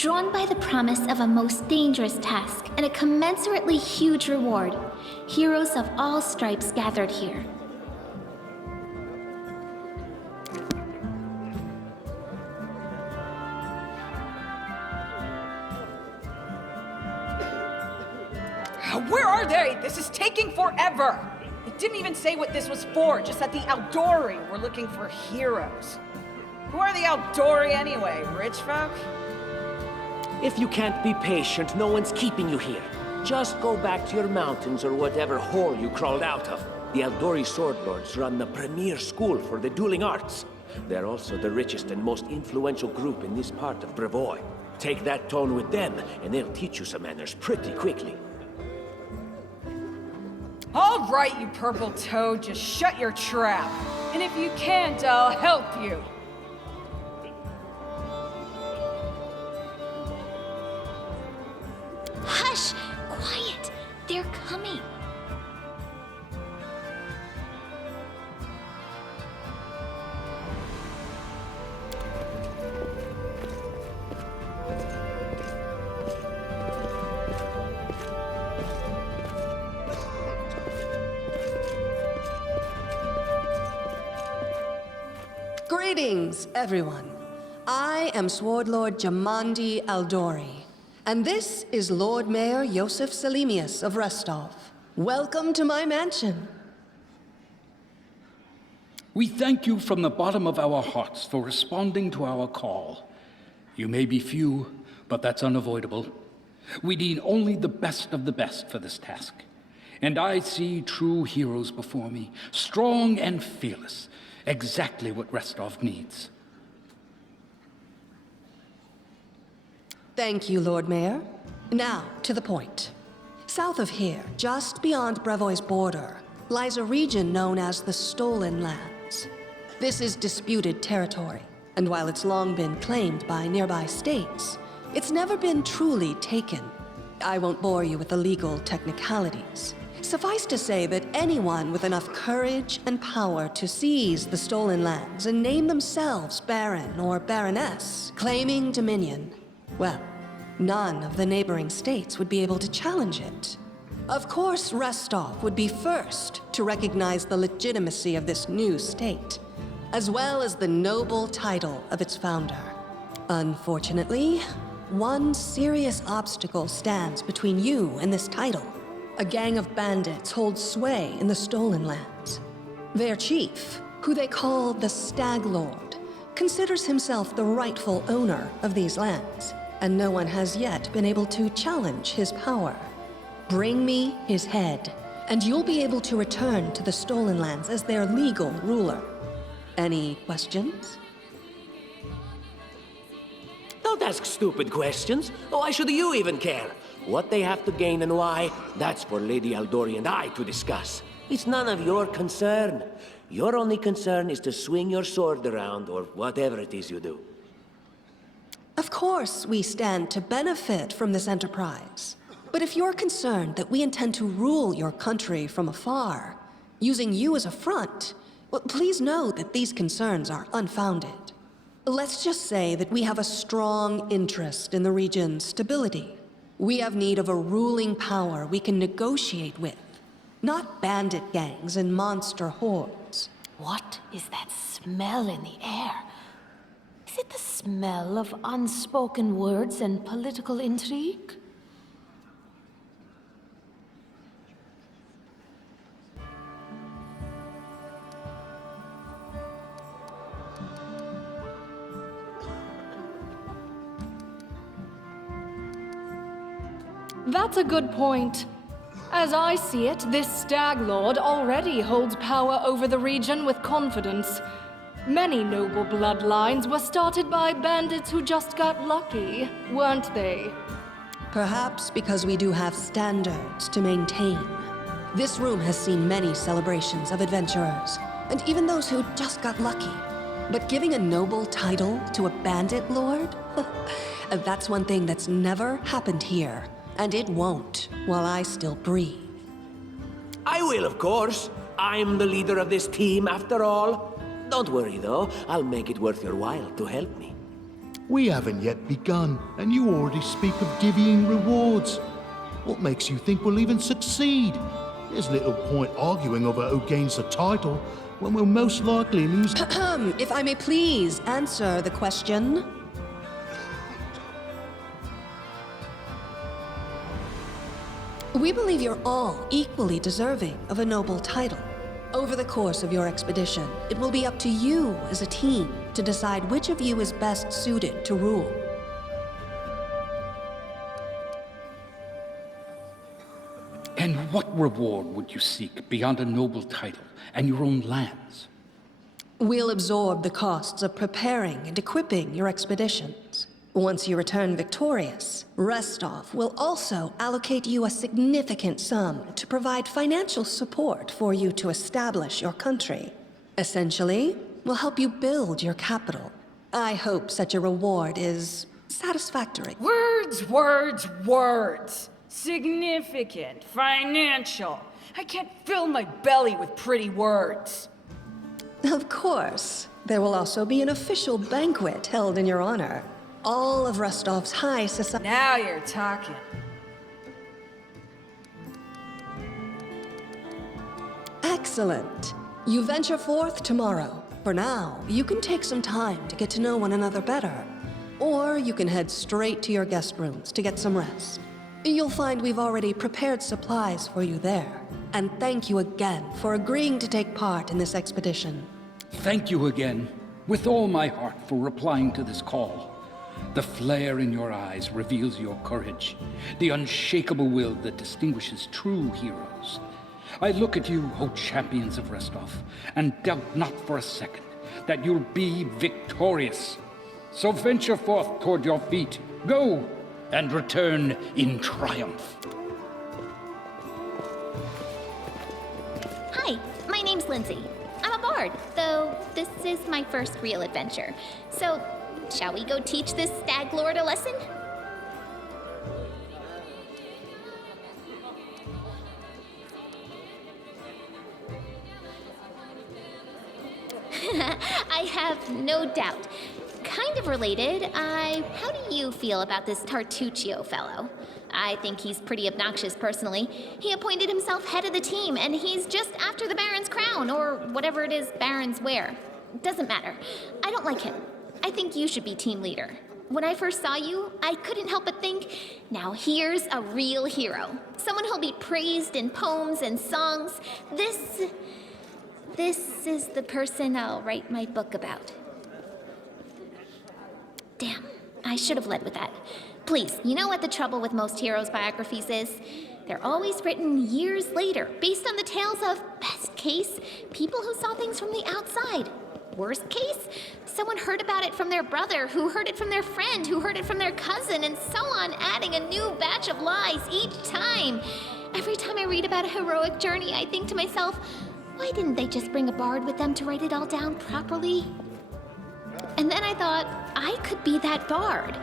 Drawn by the promise of a most dangerous task and a commensurately huge reward, heroes of all stripes gathered here. Where are they? This is taking forever! It didn't even say what this was for, just that the Aldori were looking for heroes. Who are the Aldori anyway? Rich folk? If you can't be patient, no one's keeping you here. Just go back to your mountains or whatever hole you crawled out of. The Aldori Sword Lords run the premier school for the dueling arts. They're also the richest and most influential group in this part of Brevoy. Take that tone with them, and they'll teach you some manners pretty quickly. All right, you purple toad, just shut your trap. And if you can't, I'll help you. Hush! Quiet! They're coming! Greetings, everyone. I am Sword Lord Jamandi Aldori, and this is Lord Mayor Yosef Selimius of Restov. Welcome to my mansion. We thank you from the bottom of our hearts for responding to our call. You may be few, but that's unavoidable. We need only the best of the best for this task. And I see true heroes before me, strong and fearless. Exactly what Restov needs. Thank you, Lord Mayor. Now, to the point. South of here, just beyond Brevoy's border, lies a region known as the Stolen Lands. This is disputed territory, and while it's long been claimed by nearby states, it's never been truly taken. I won't bore you with the legal technicalities. Suffice to say that anyone with enough courage and power to seize the Stolen Lands and name themselves Baron or Baroness, claiming dominion, well, none of the neighboring states would be able to challenge it. Of course, Restov would be first to recognize the legitimacy of this new state, as well as the noble title of its founder. Unfortunately, one serious obstacle stands between you and this title. A gang of bandits holds sway in the Stolen Lands. Their chief, who they call the Stag Lord, considers himself the rightful owner of these lands, and no one has yet been able to challenge his power. Bring me his head, and you'll be able to return to the Stolen Lands as their legal ruler. Any questions? Don't ask stupid questions. Why should you even care? What they have to gain and why, that's for Lady Aldori and I to discuss. It's none of your concern. Your only concern is to swing your sword around, or whatever it is you do. Of course, we stand to benefit from this enterprise. But if you're concerned that we intend to rule your country from afar, using you as a front, well, please know that these concerns are unfounded. Let's just say that we have a strong interest in the region's stability. We have need of a ruling power we can negotiate with, not bandit gangs and monster hordes. What is that smell in the air? Is it the smell of unspoken words and political intrigue? That's a good point. As I see it, this Stag Lord already holds power over the region with confidence. Many noble bloodlines were started by bandits who just got lucky, weren't they? Perhaps because we do have standards to maintain. This room has seen many celebrations of adventurers, and even those who just got lucky. But giving a noble title to a bandit lord? That's one thing that's never happened here. And it won't, while I still breathe. I will, of course. I'm the leader of this team, after all. Don't worry, though. I'll make it worth your while to help me. We haven't yet begun, and you already speak of divvying rewards. What makes you think we'll even succeed? There's little point arguing over who gains the title when we'll most likely lose. If I may please answer the question. We believe you're all equally deserving of a noble title. Over the course of your expedition, it will be up to you as a team to decide which of you is best suited to rule. And what reward would you seek beyond a noble title and your own lands? We'll absorb the costs of preparing and equipping your expeditions. Once you return victorious, Restov will also allocate you a significant sum to provide financial support for you to establish your country. Essentially, we'll help you build your capital. I hope such a reward is satisfactory. Words, words, words. Significant, financial. I can't fill my belly with pretty words. Of course. There will also be an official banquet held in your honor. All of Rostov's high society. Now you're talking. Excellent. You venture forth tomorrow. For now, you can take some time to get to know one another better. Or you can head straight to your guest rooms to get some rest. You'll find we've already prepared supplies for you there. And thank you again for agreeing to take part in this expedition. Thank you again, with all my heart, for replying to this call. The flare in your eyes reveals your courage, the unshakable will that distinguishes true heroes. I look at you, O champions of Restov, and doubt not for a second that you'll be victorious. So venture forth toward your feet. Go, and return in triumph. Hi, my name's Lindsay. I'm a bard, though this is my first real adventure. So, shall we go teach this stag lord a lesson? I have no doubt. Kind of related, how do you feel about this Tartuccio fellow? I think he's pretty obnoxious personally. He appointed himself head of the team, and he's just after the Baron's crown, or whatever it is barons wear. Doesn't matter. I don't like him. I think you should be team leader. When I first saw you, I couldn't help but think, now here's a real hero. Someone who'll be praised in poems and songs. This is the person I'll write my book about. Damn, I should have led with that. Please, you know what the trouble with most heroes' biographies is? They're always written years later, based on the tales of, best case, people who saw things from the outside. Worst case, someone heard about it from their brother, who heard it from their friend, who heard it from their cousin, and so on, adding a new batch of lies each time. Every time I read about a heroic journey, I think to myself, why didn't they just bring a bard with them to write it all down properly? And then I thought, I could be that bard.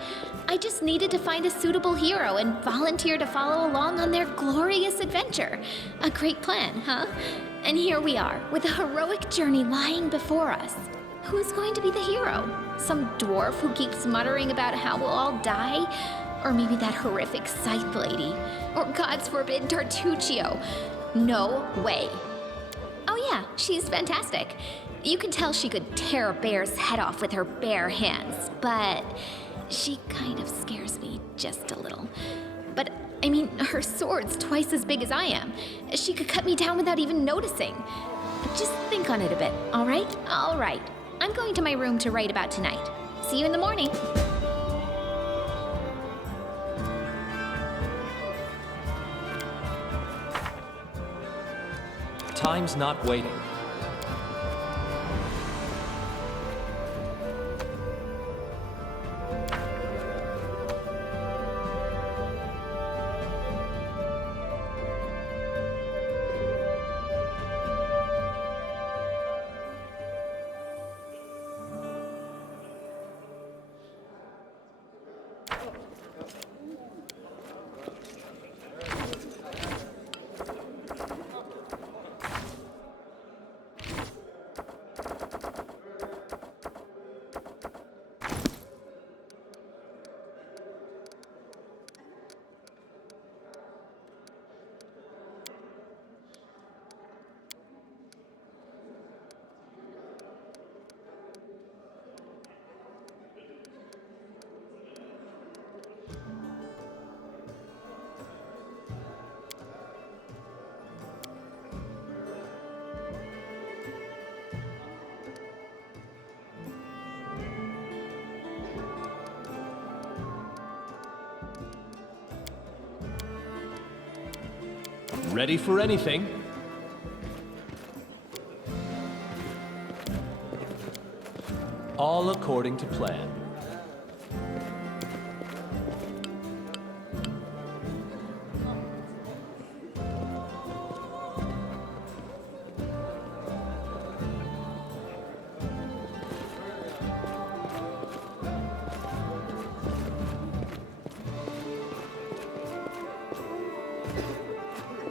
I just needed to find a suitable hero and volunteer to follow along on their glorious adventure. A great plan, huh? And here we are, with a heroic journey lying before us. Who's going to be the hero? Some dwarf who keeps muttering about how we'll all die? Or maybe that horrific scythe lady? Or God's forbid, Tartuccio? No way. Oh yeah, she's fantastic. You can tell she could tear a bear's head off with her bare hands, but she kind of scares me just a little. But, I mean, her sword's twice as big as I am. She could cut me down without even noticing. Just think on it a bit, all right? All right. I'm going to my room to write about tonight. See you in the morning. Time's not waiting. Ready for anything. All according to plan.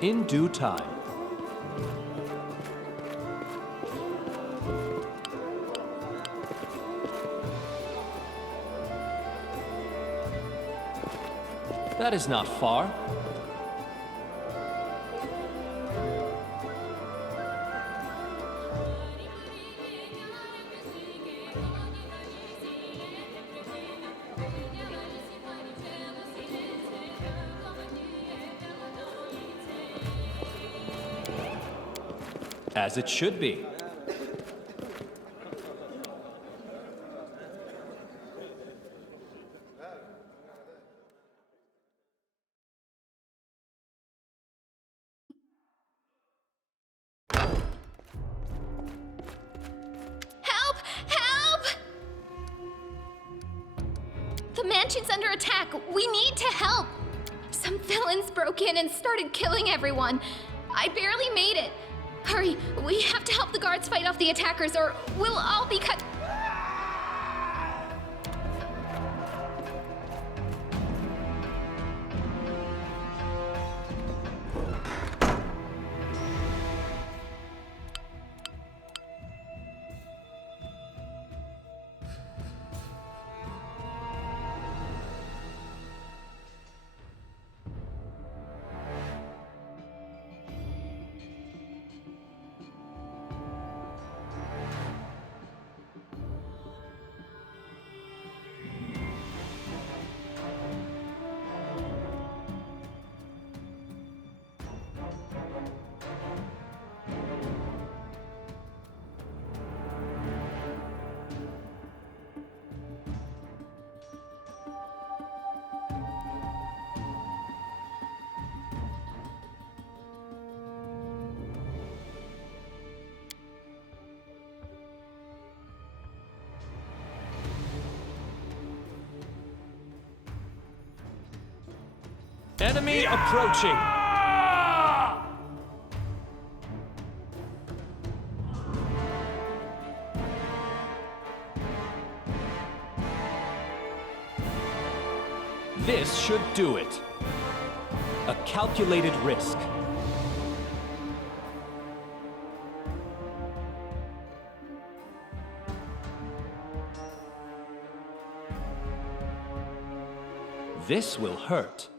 In due time. That is not far. As it should be. Help! Help! The mansion's under attack. We need to help. Some villains broke in and started killing everyone. I barely made it. Hurry, we have to help the guards fight off the attackers or we'll all be cut. Enemy approaching. This should do it. A calculated risk. This will hurt.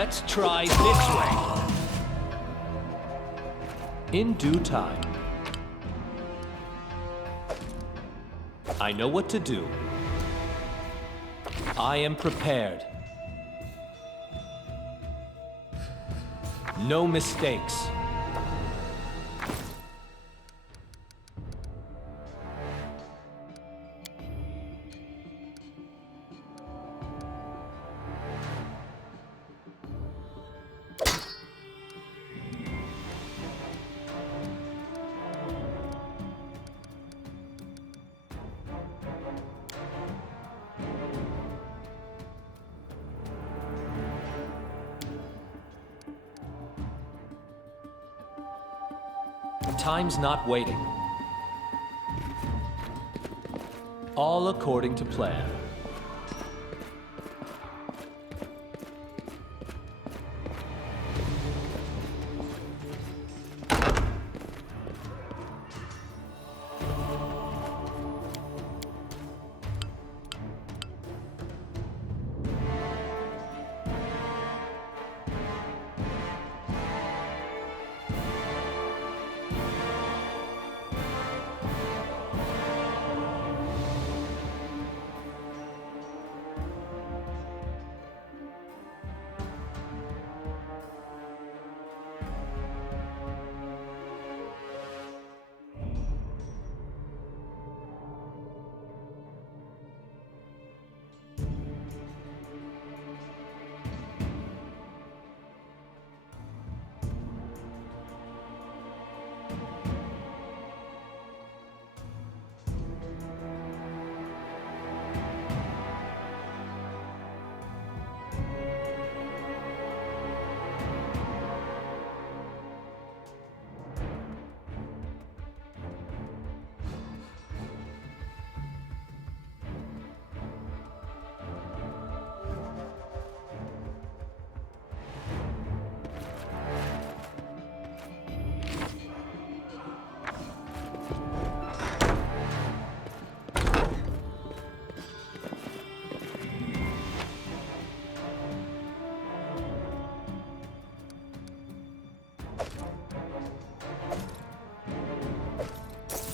Let's try this way. In due time. I know what to do. I am prepared. No mistakes. Time's not waiting. All according to plan.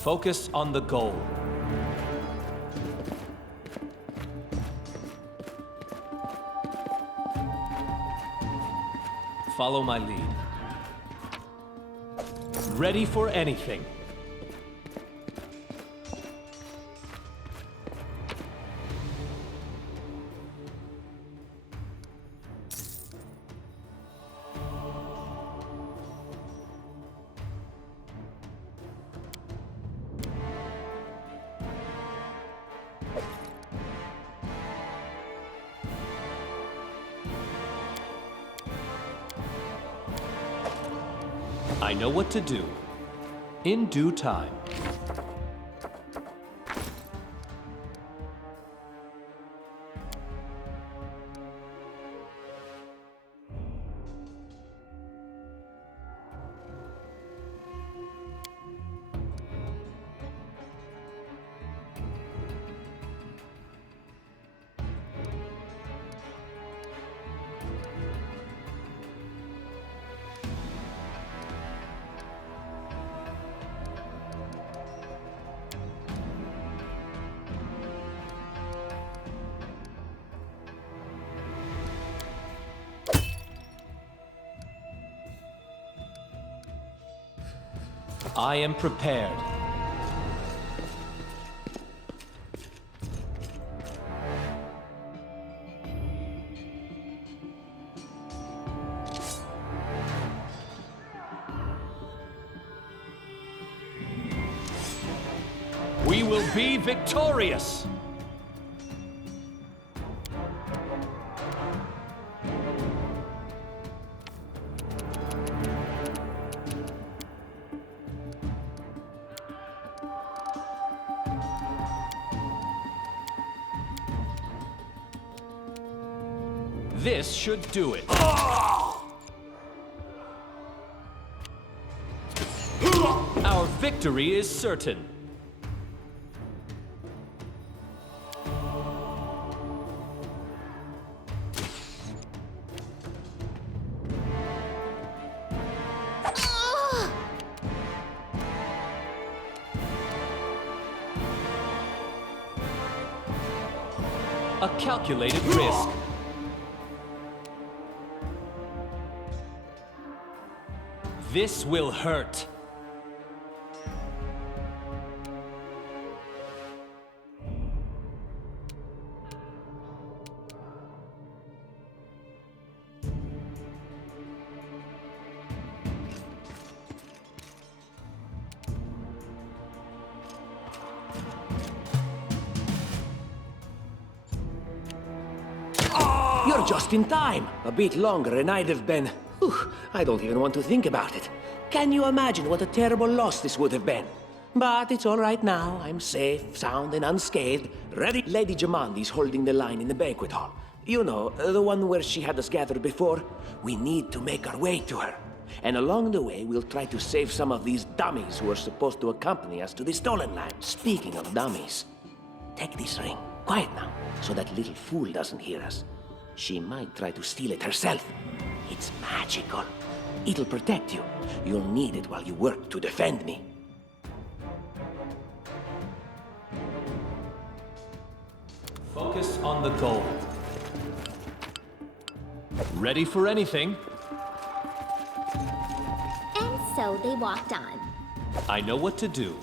Focus on the goal. Follow my lead. Ready for anything. I know what to do. In due time. I am prepared. We will be victorious! This should do it. Our victory is certain. A calculated risk. This will hurt. You're just in time. A bit longer and I'd have been... Whew, I don't even want to think about it. Can you imagine what a terrible loss this would have been? But it's all right now. I'm safe, sound, and unscathed. Ready? Lady Jamandi's holding the line in the banquet hall. You know, the one where she had us gathered before. We need to make our way to her. And along the way, we'll try to save some of these dummies who are supposed to accompany us to the stolen land. Speaking of dummies, take this ring. Quiet now, so that little fool doesn't hear us. She might try to steal it herself. It's magical. It'll protect you. You'll need it while you work to defend me. Focus on the goal. Ready for anything? And so they walked on. I know what to do.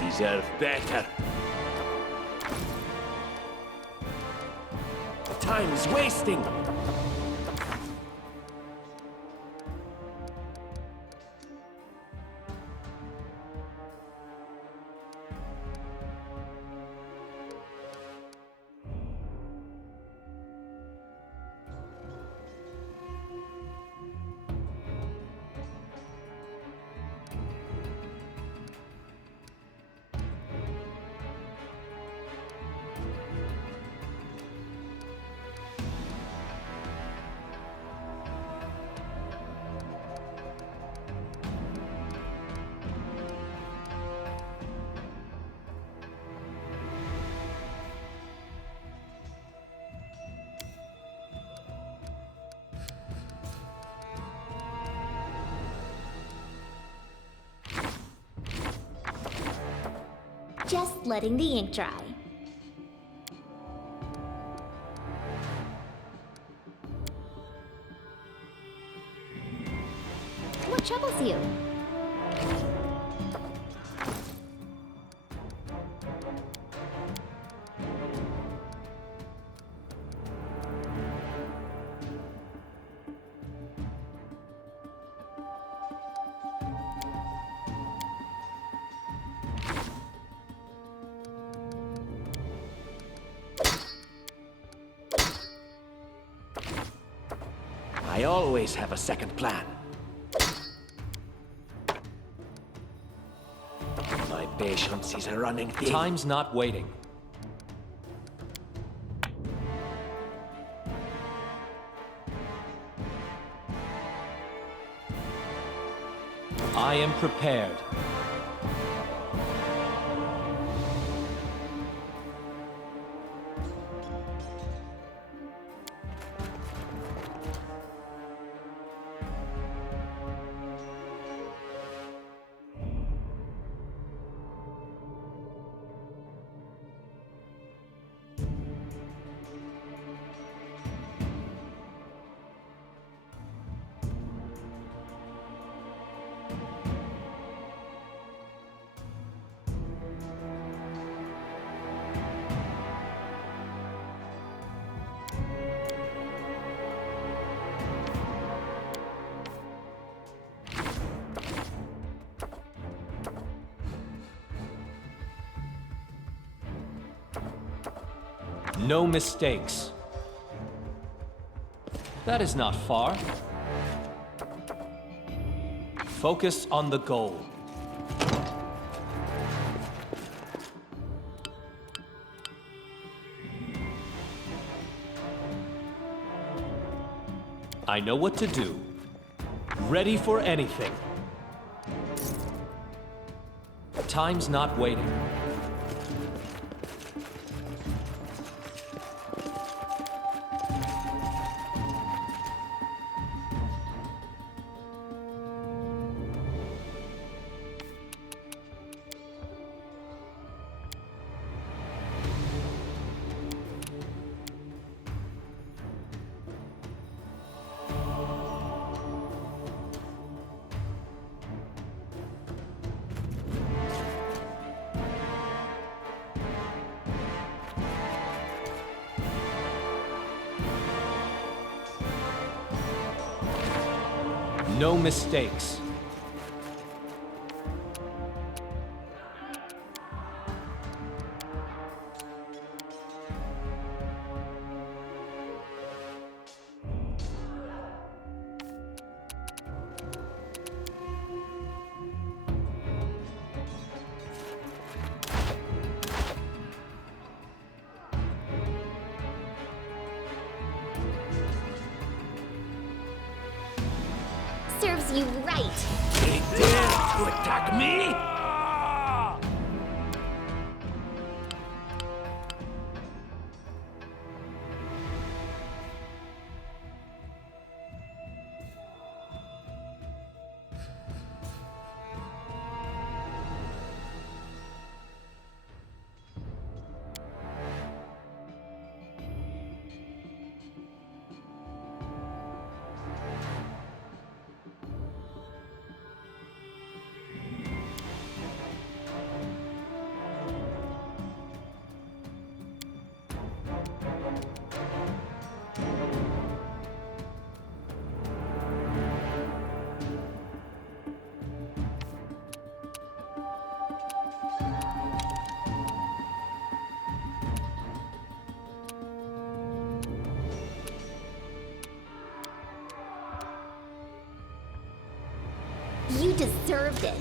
Deserve better. Time's wasting. Just letting the ink dry. What troubles you? I always have a second plan. My patience is running thin. Time's not waiting. I am prepared. No mistakes. That is not far. Focus on the goal. I know what to do. Ready for anything. Time's not waiting. No mistakes. Serves you right. They dare to attack me? You deserved it.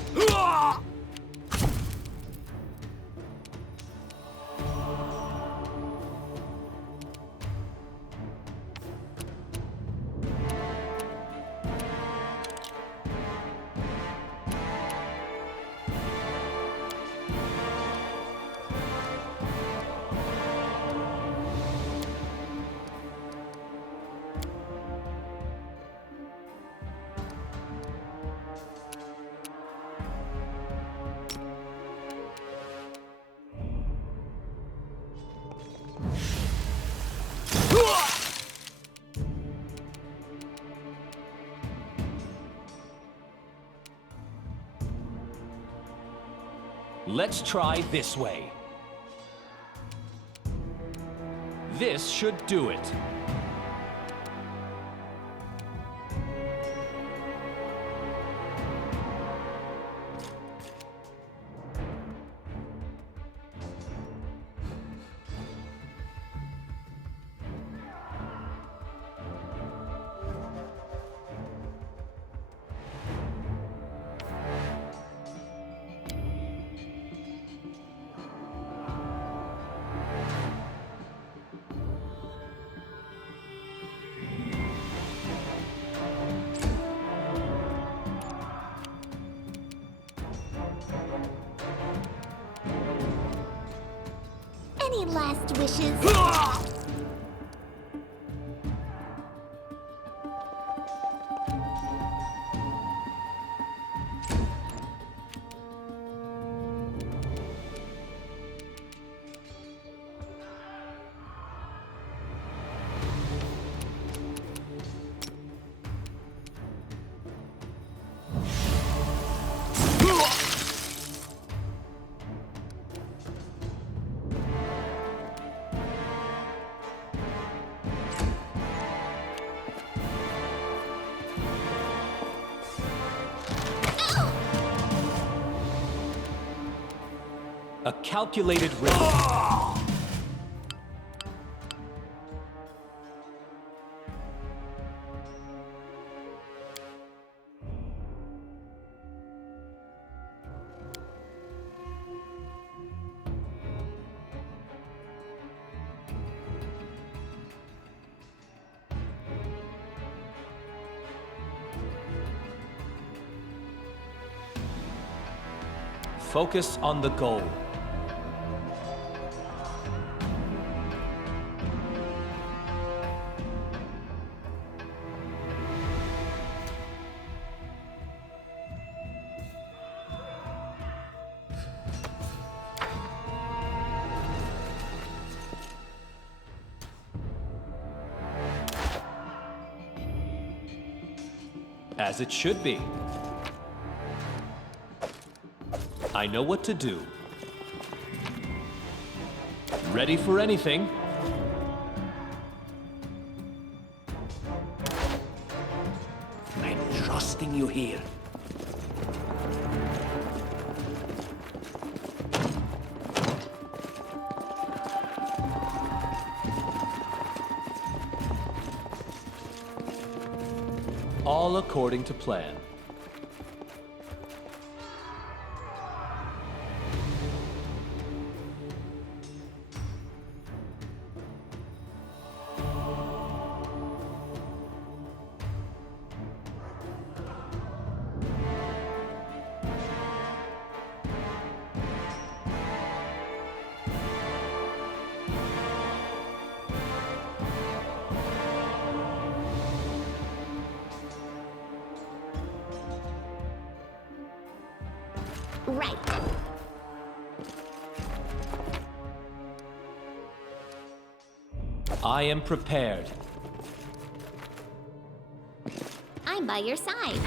Let's try this way. This should do it. Any last wishes? A calculated risk. Focus on the goal. As it should be. I know what to do. Ready for anything. I'm trusting you here. All according to plan. Right. I am prepared. I'm by your side.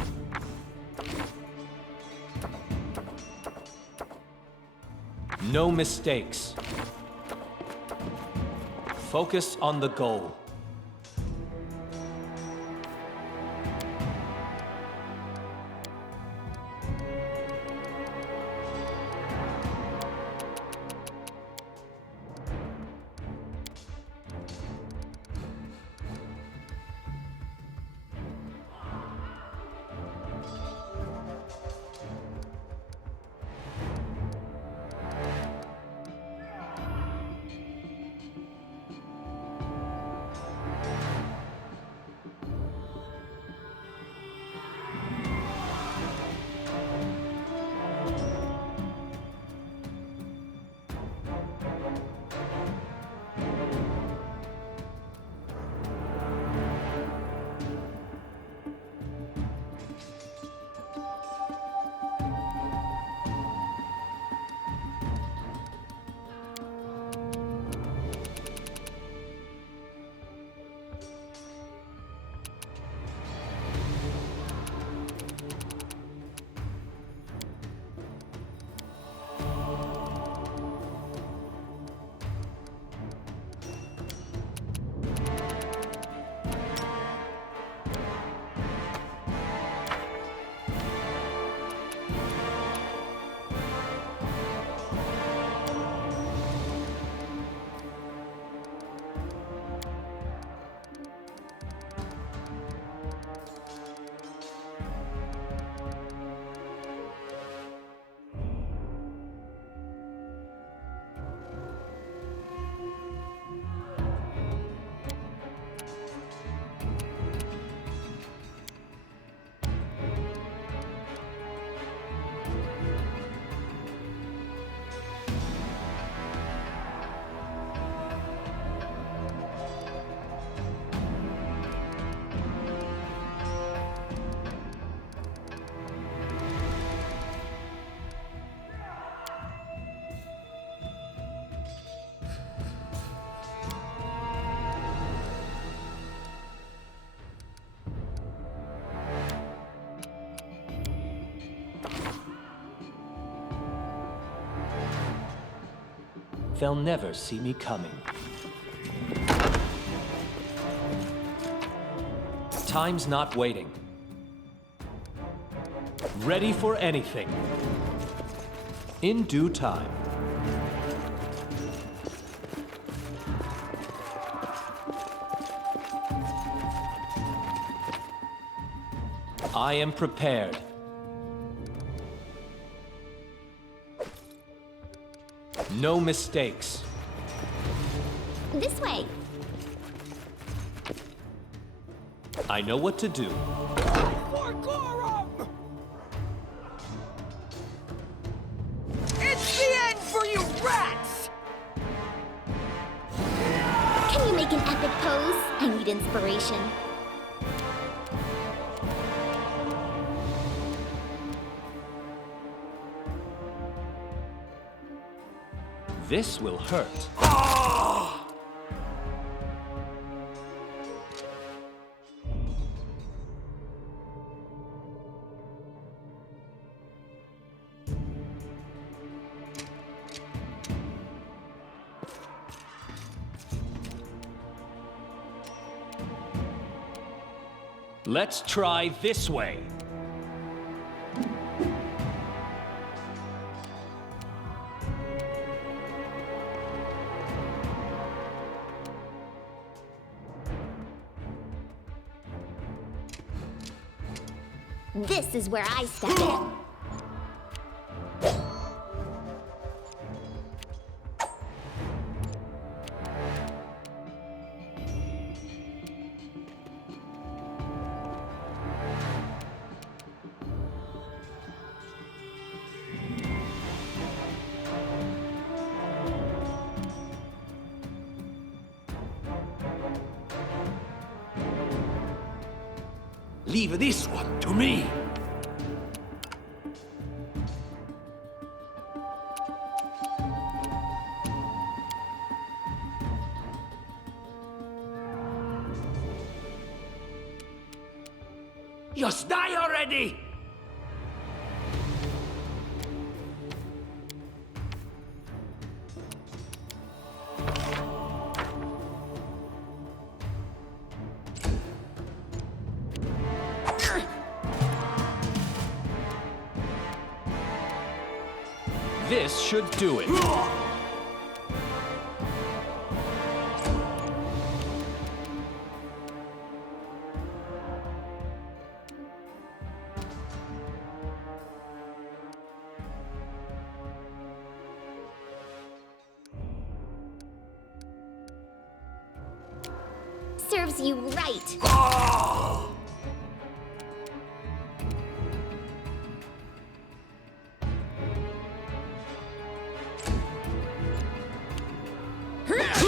No mistakes. Focus on the goal. They'll never see me coming. Time's not waiting. Ready for anything. In due time. I am prepared. No mistakes. This way. I know what to do. make an epic pose? I need inspiration. This will hurt. Let's try this way. This is where I step in. Leave this one to me. Just die already! This should do it. Serves you right.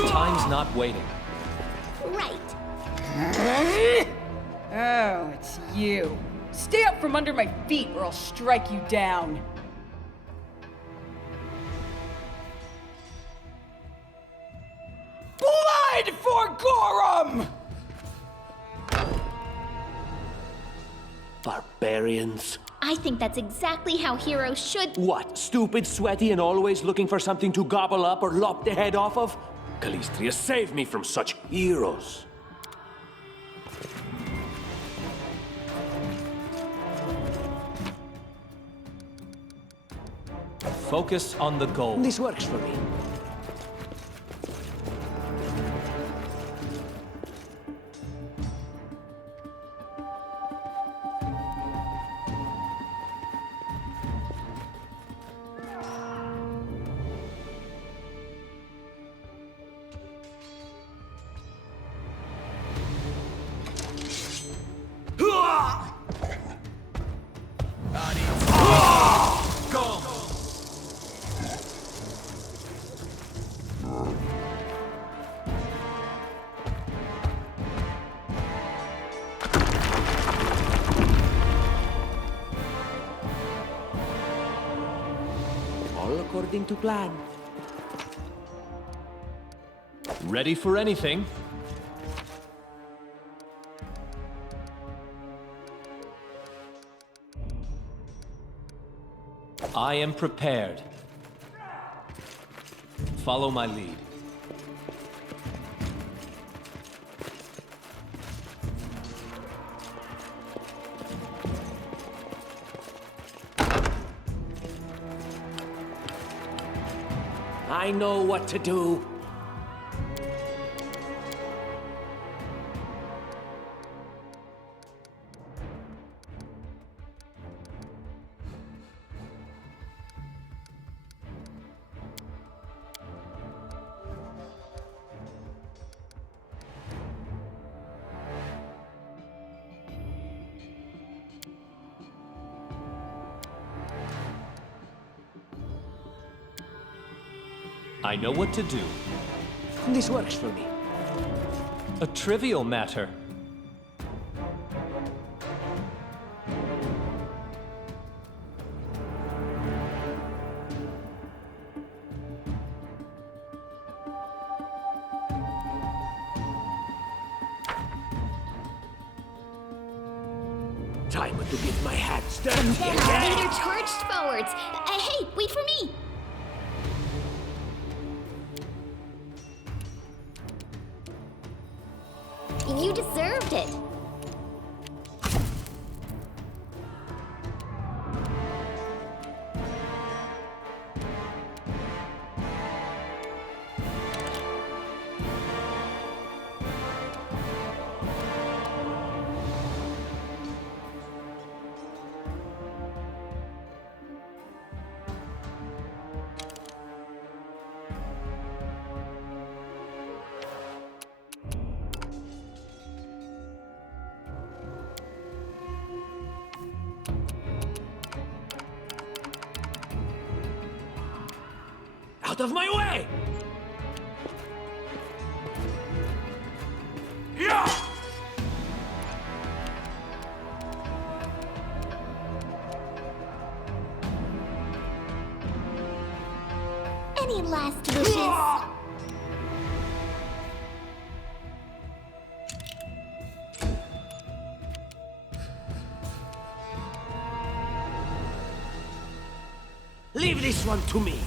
Time's not waiting. Right. Oh, it's you. Stay up from under my feet or I'll strike you down. Blood for Gorham! Barbarians. I think that's exactly how heroes should. What, stupid, sweaty, and always looking for something to gobble up or lop the head off of? Calistria, save me from such heroes. Focus on the goal. This works for me. All according to plan. Ready for anything? I am prepared. Follow my lead. I know what to do. I know what to do. This works for me. a trivial matter. Time to get my hat dirty Then our again. leader charged forwards. Hey, wait for me! You deserved it. Out of my way! Yeah! Any last wishes? Leave this one to me.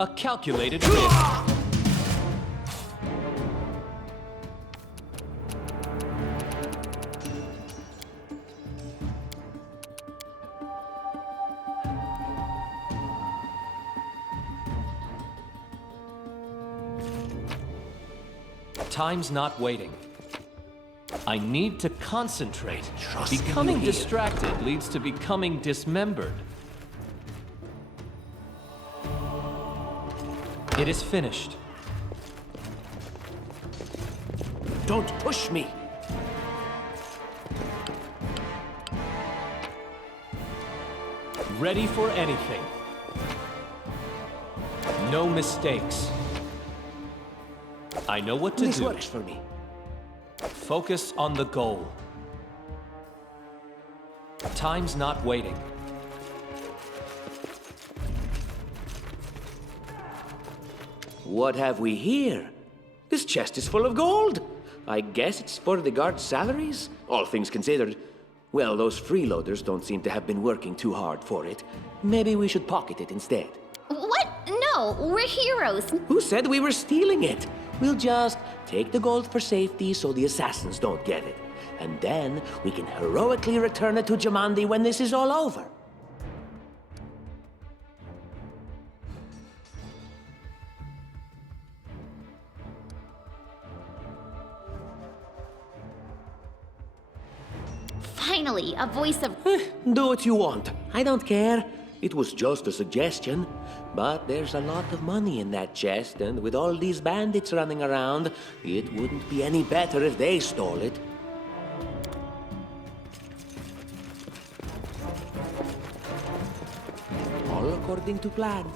A calculated risk. Time's not waiting. I need to concentrate. Trust me, Becoming you hear? distracted leads to becoming dismembered. It is finished. Don't push me. Ready for anything. No mistakes. I know what to This do. works for me. Focus on the goal. Time's not waiting. What have we here? This chest is full of gold. I guess it's for the guards' salaries, all things considered. Well, those freeloaders don't seem to have been working too hard for it. Maybe we should pocket it instead. What? No, we're heroes. Who said we were stealing it? We'll just take the gold for safety so the assassins don't get it. And then we can heroically return it to Jamandi when this is all over. Finally, a voice of... Do what you want. I don't care. It was just a suggestion. But there's a lot of money in that chest, and with all these bandits running around, it wouldn't be any better if they stole it. All according to plan.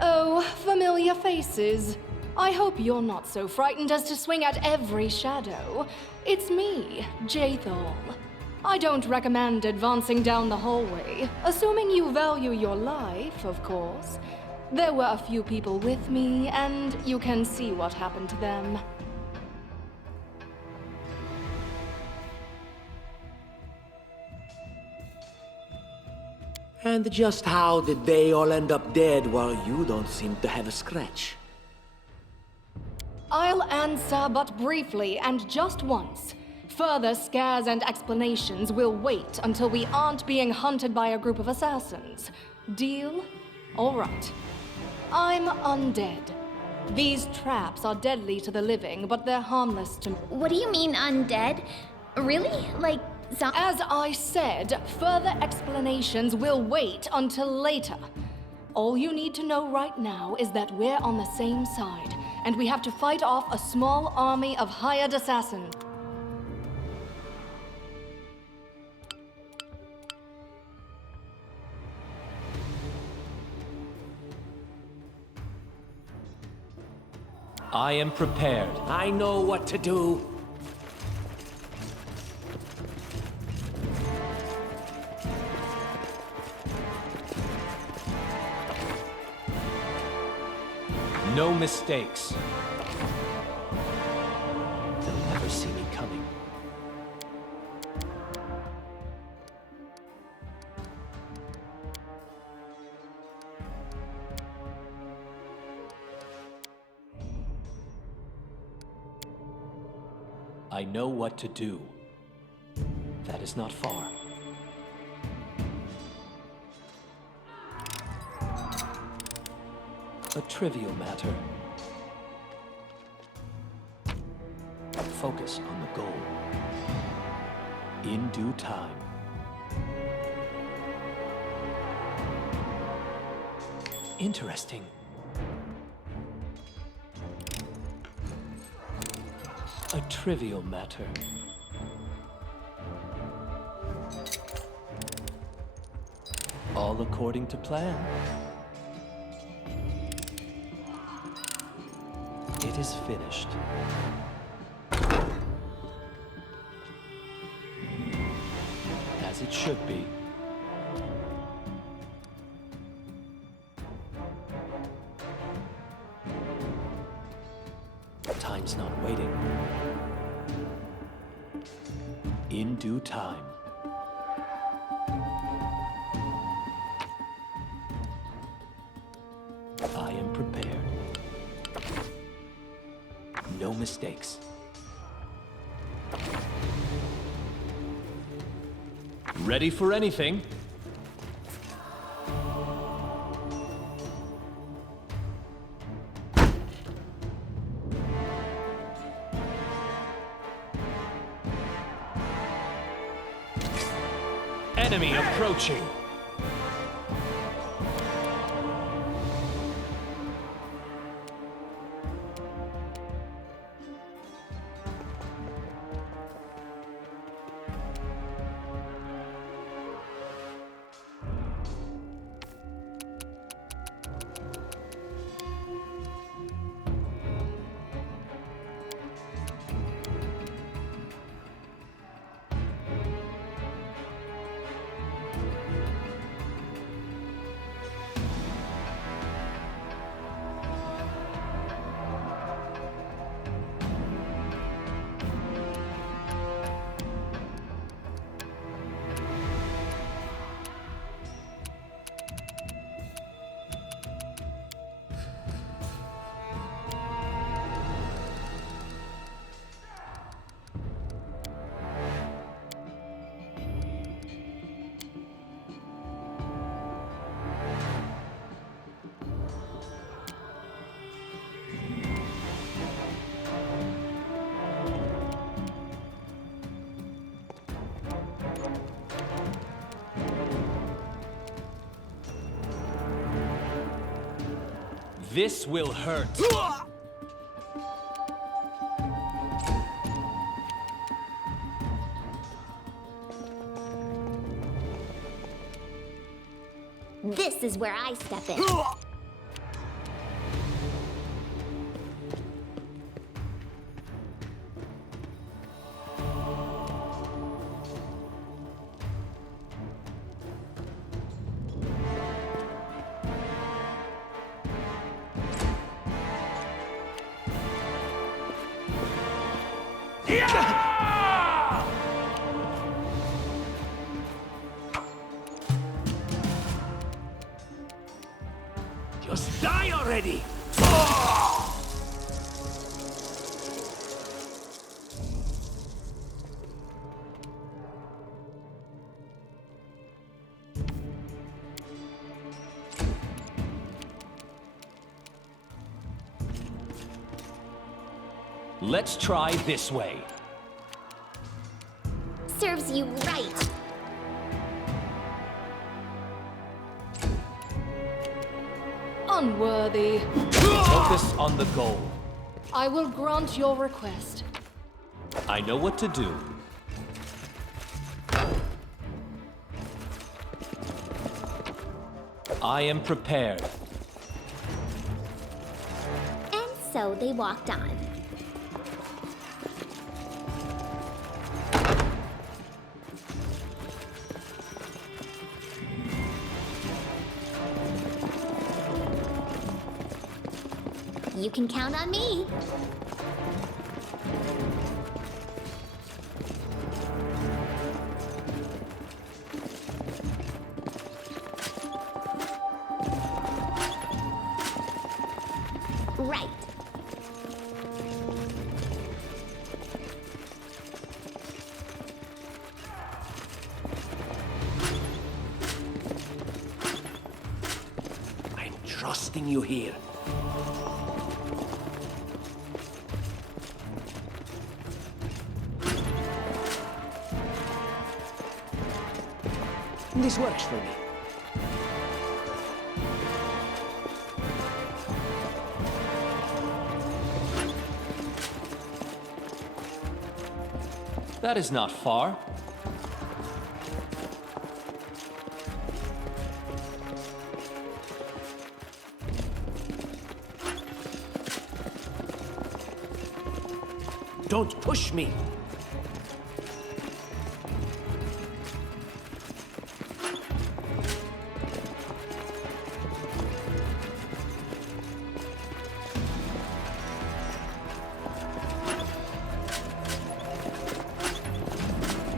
Oh, familiar faces. I hope you're not so frightened as to swing at every shadow. It's me, Jaethal. I don't recommend advancing down the hallway, assuming you value your life, of course. There were a few people with me, and you can see what happened to them. And just how did they all end up dead while you don't seem to have a scratch? I'll answer but briefly and just once. Further scares and explanations will wait until we aren't being hunted by a group of assassins. Deal? All right. I'm undead. These traps are deadly to the living, but they're harmless to me. What do you mean, undead? Really? Like, As I said, further explanations will wait until later. All you need to know right now is that we're on the same side, and we have to fight off a small army of hired assassins. I am prepared. I know what to do. No mistakes. They'll never see me coming. I know what to do. That is not far. A trivial matter. Focus on the goal. In due time. Interesting. A trivial matter. All according to plan. It is finished. As it should be. Time's not waiting. In due time. I am prepared. No mistakes. Ready for anything? Enemy approaching. This will hurt. this is where I step in. Just die already! Let's try this way. Serves you right. Unworthy. Focus on the goal. I will grant your request. I know what to do. I am prepared. And so they walked on. You can count on me. Right. I'm trusting you here. This works for me. That is not far. Don't push me.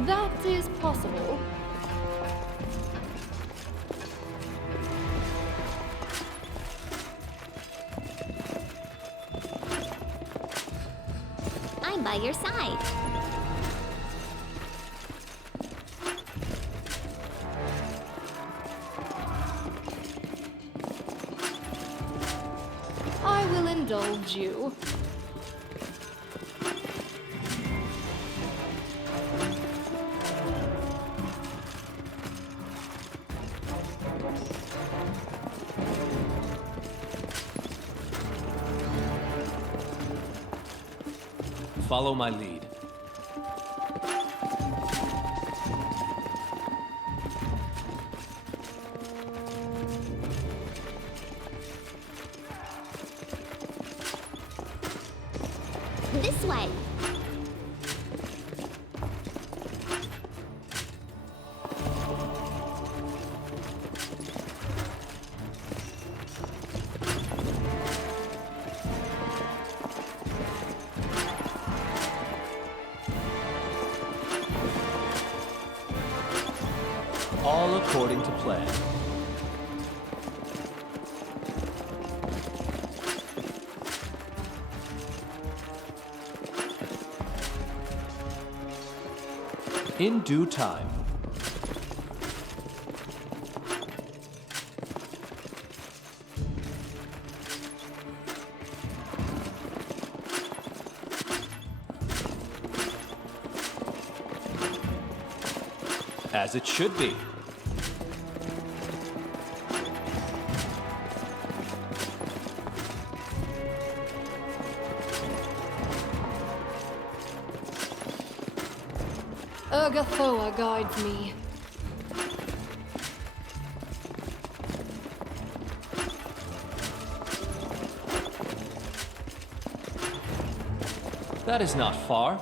That is possible. I'm by your side. I will indulge you. Follow my lead. This way. All according to plan. In due time. As it should be. Urgathoa guides me. That is not far.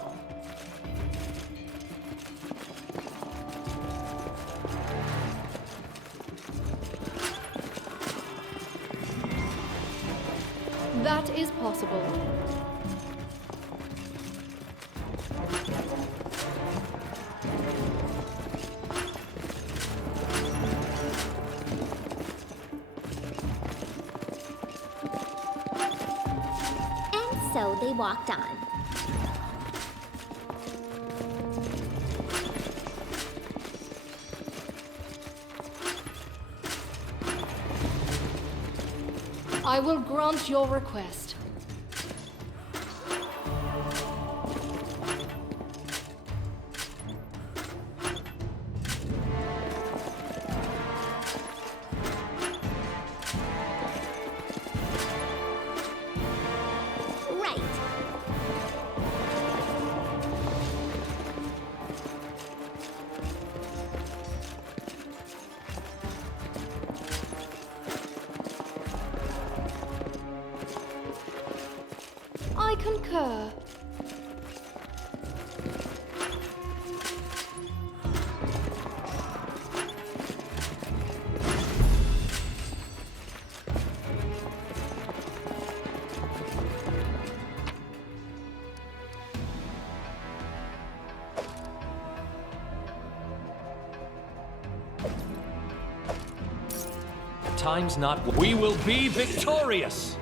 That is possible. walked on. I will grant your request. Right. I concur. Time's not. We will be victorious!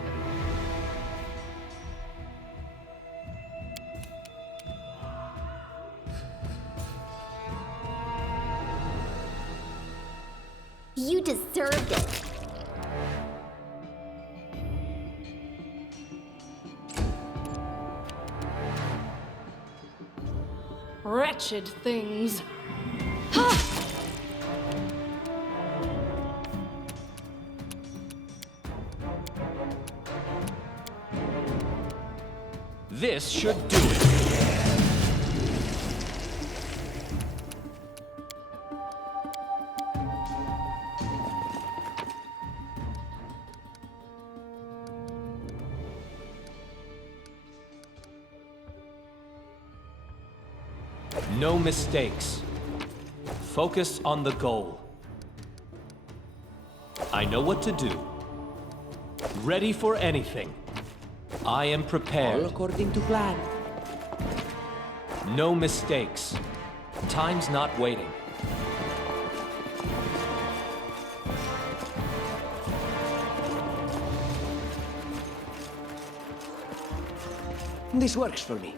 You deserved it. Wretched things. This should do it. No mistakes. Focus on the goal. I know what to do. Ready for anything. I am All prepared. according to plan. No mistakes. Time's not waiting. This works for me.